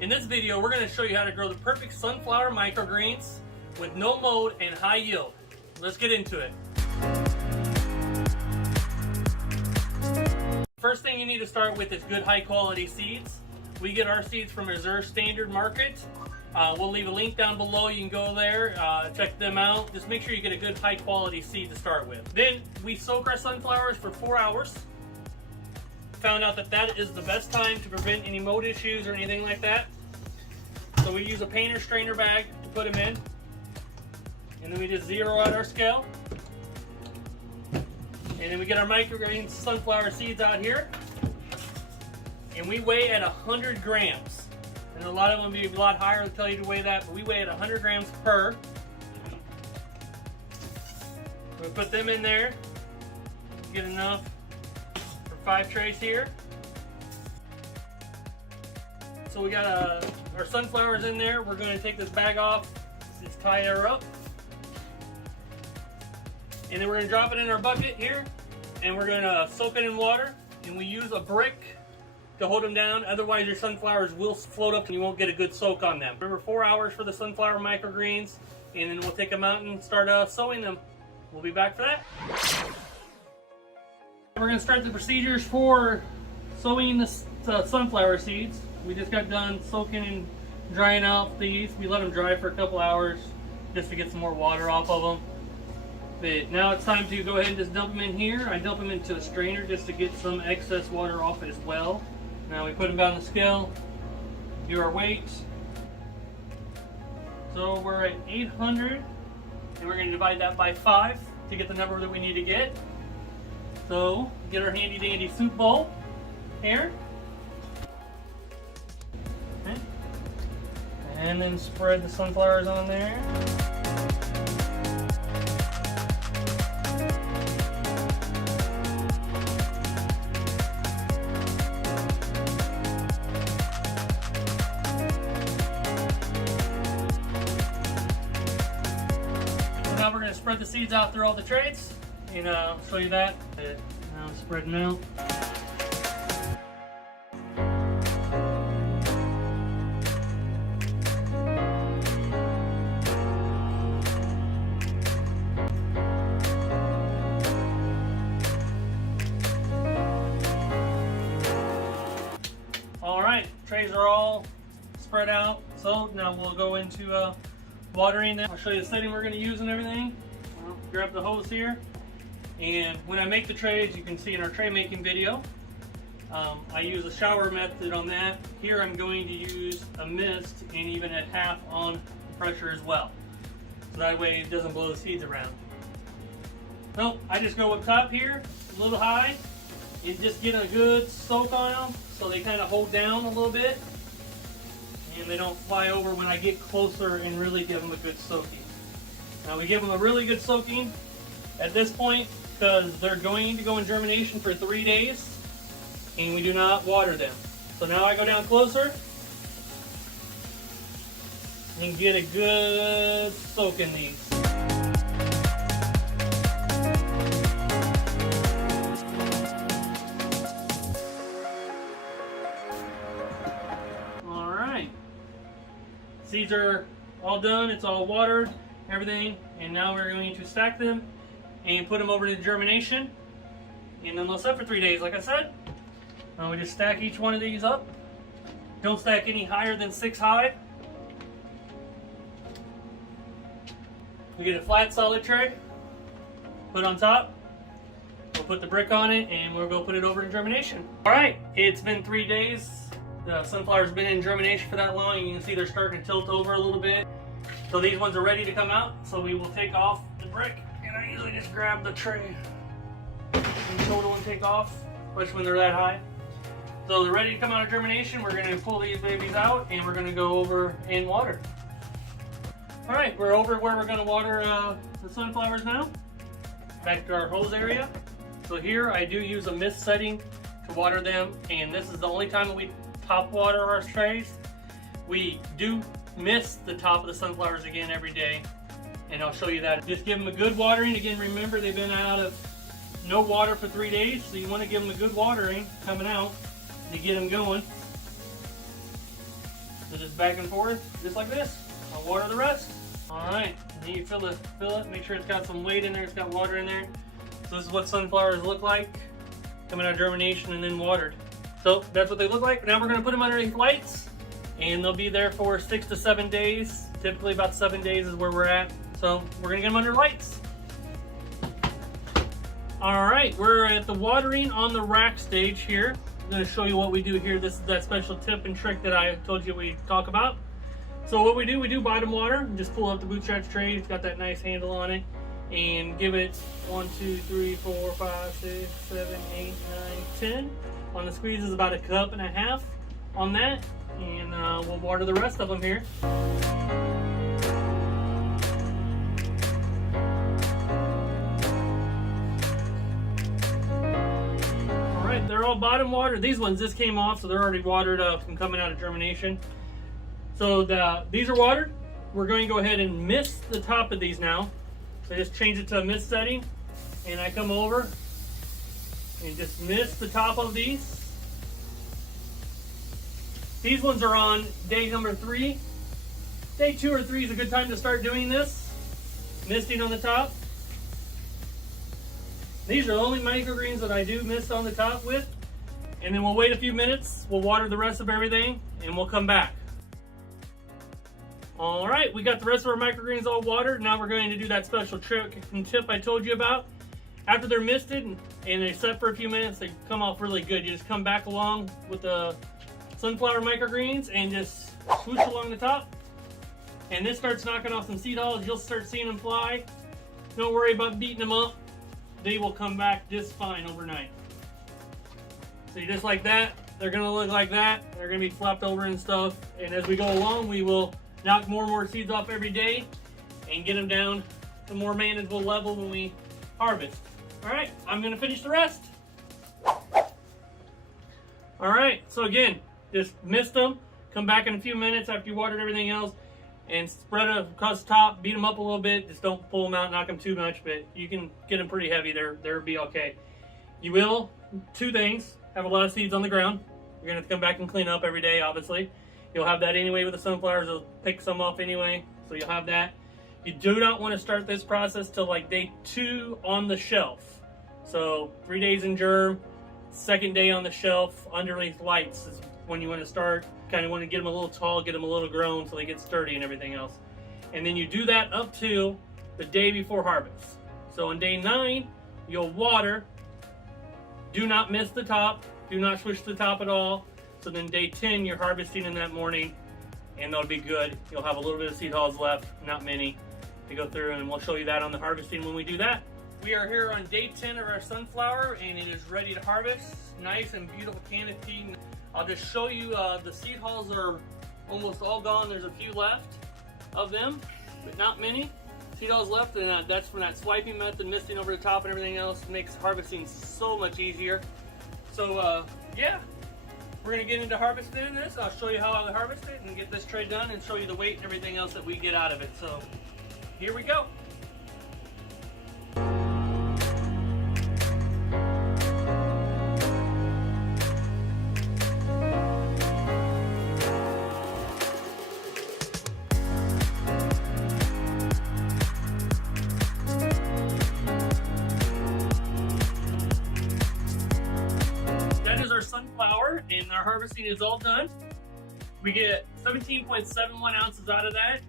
In this video, we're going to show you how to grow the perfect sunflower microgreens with no mold and high yield. Let's get into it. First thing you need to start with is good high quality seeds. We get our seeds from Reserve Standard Market. We'll leave a link down below. You can go there, check them out. Just make sure you get a good high quality seed to start with. Then we soak our sunflowers for 4 hours. Found out that that is the best time to prevent any mold issues or anything like that. So we use a painter strainer bag to put them in. And then we just zero out our scale. And then we get our microgreen sunflower seeds out here. And we weigh at 100 grams. And a lot of them will be a lot higher, they'll tell you to weigh that, but we weigh at 100 grams per. We put them in there. Get enough for 5 trays here. So we got our sunflowers in there. We're going to take this bag off, just tie her up. And then we're going to drop it in our bucket here. And we're going to soak it in water. And we use a brick to hold them down, otherwise your sunflowers will float up and you won't get a good soak on them. Remember, 4 hours for the sunflower microgreens, and then we'll take them out and start sowing them. We'll be back for that. We're going to start the procedures for sowing the sunflower seeds. We just got done soaking and drying out these. We let them dry for a couple hours just to get some more water off of them. But now it's time to go ahead and just dump them in here. I dump them into a strainer just to get some excess water off as well. Now we put them down the scale, do our weights. So we're at 800, and we're going to divide that by 5 to get the number that we need to get. So get our handy dandy soup bowl here. Okay. And then spread the sunflowers on there. Now we're going to spread the seeds out through all the trays, and I'll show you that. Now I'm spreading them out. Alright, trays are all spread out, so now we'll go into watering them. I'll show you the setting we're going to use and everything. I'll grab the hose here, and when I make the trays, you can see in our tray making video, I use a shower method on that. Here I'm going to use a mist and even at half on pressure as well, so that way it doesn't blow the seeds around. So I just go up top here, a little high, and just get a good soak on them so they kind of hold down a little bit and they don't fly over when I get closer and really give them a good soaking. Now we give them a really good soaking at this point because they're going to go in germination for 3 days and we do not water them. So now I go down closer and get a good soak in these. Seeds are all done, it's all watered, everything, and now we're going to stack them and put them over to germination, and then they'll set for 3 days, like I said. Now we just stack each one of these up. Don't stack any higher than 6 high. We get a flat solid tray, put on top, we'll put the brick on it, and we'll go put it over in germination. Alright, it's been 3 days. The sunflower's been in germination for that long, and you can see they're starting to tilt over a little bit. So these ones are ready to come out, so we will take off the brick. And I usually just grab the tray and total and take off, especially when they're that high. So they're ready to come out of germination. We're going to pull these babies out, and we're going to go over and water. Alright, we're over where we're going to water the sunflowers now. Back to our hose area. So here I do use a mist setting to water them, and this is the only time that we top water our trays. We do mist the top of the sunflowers again every day, and I'll show you that. Just give them a good watering. Again, remember they've been out of no water for 3 days, so you want to give them a good watering coming out to get them going. just back and forth, just like this. I'll water the rest. All right, then you fill it, make sure it's got some weight in there, it's got water in there. So this is what sunflowers look like, coming out of germination and then watered. So that's what they look like. Now we're gonna put them underneath lights, and they'll be there for 6 to 7 days. Typically about 7 days is where we're at. So we're gonna get them under lights. All right, we're at the watering on the rack stage here. I'm gonna show you what we do here. This is that special tip and trick that I told you we'd talk about. So what we do bottom water. Just pull up the bootstrap tray. It's got that nice handle on it. And give it 1, 2, 3, 4, 5, 6, 7, 8, 9, 10. On the squeeze is about 1.5 cups on that. And we'll water the rest of them here. They're all bottom water. These ones just came off, so they're already watered up from coming out of germination. So these are watered. We're going to go ahead and mist the top of these now. So just change it to a mist setting, and I come over and just mist the top of these. These ones are on day number 3. Day 2 or 3 is a good time to start doing this. Misting on the top. These are the only microgreens that I do mist on the top with. And then we'll wait a few minutes, we'll water the rest of everything, and we'll come back. All right, we got the rest of our microgreens all watered. Now we're going to do that special trick and tip I told you about. After they're misted and they set for a few minutes, they come off really good. You just come back along with the sunflower microgreens and just swoosh along the top. And this starts knocking off some seed hulls. You'll start seeing them fly. Don't worry about beating them up. They will come back just fine overnight. So just like that, they're gonna look like that. They're gonna be flopped over and stuff. And as we go along, we will knock more and more seeds off every day and get them down to a more manageable level when we harvest. All right, I'm gonna finish the rest. All right, so again, just mist them, come back in a few minutes after you watered everything else, and spread it across the top, beat them up a little bit. Just don't pull them out, knock them too much, but you can get them pretty heavy. They'll be okay. You will, 2 things, have a lot of seeds on the ground. You're gonna have to come back and clean up every day, obviously. You'll have that anyway with the sunflowers. They'll pick some off anyway, so you'll have that. You do not want to start this process till like day 2 on the shelf. So 3 days in germ, 2nd day on the shelf, underneath lights is when you want to start. Kind of want to get them a little tall, get them a little grown so they get sturdy and everything else. And then you do that up to the day before harvest. So on day 9, you'll water. Do not miss the top. Do not swish the top at all. So then day 10, you're harvesting in that morning, and that'll be good. You'll have a little bit of seed hulls left, not many, to go through, and we'll show you that on the harvesting when we do that. We are here on day 10 of our sunflower, and it is ready to harvest. Nice and beautiful canopy. I'll just show you the seed hulls are almost all gone. There's a few left of them, but not many. Seed hulls left, and that's from that swiping method, misting over the top and everything else. It makes harvesting so much easier. So yeah, we're gonna get into harvesting this. I'll show you how I harvest it and get this tray done and show you the weight and everything else that we get out of it. So here we go. Sunflower, and our harvesting is all done. We get 17.71 ounces out of that.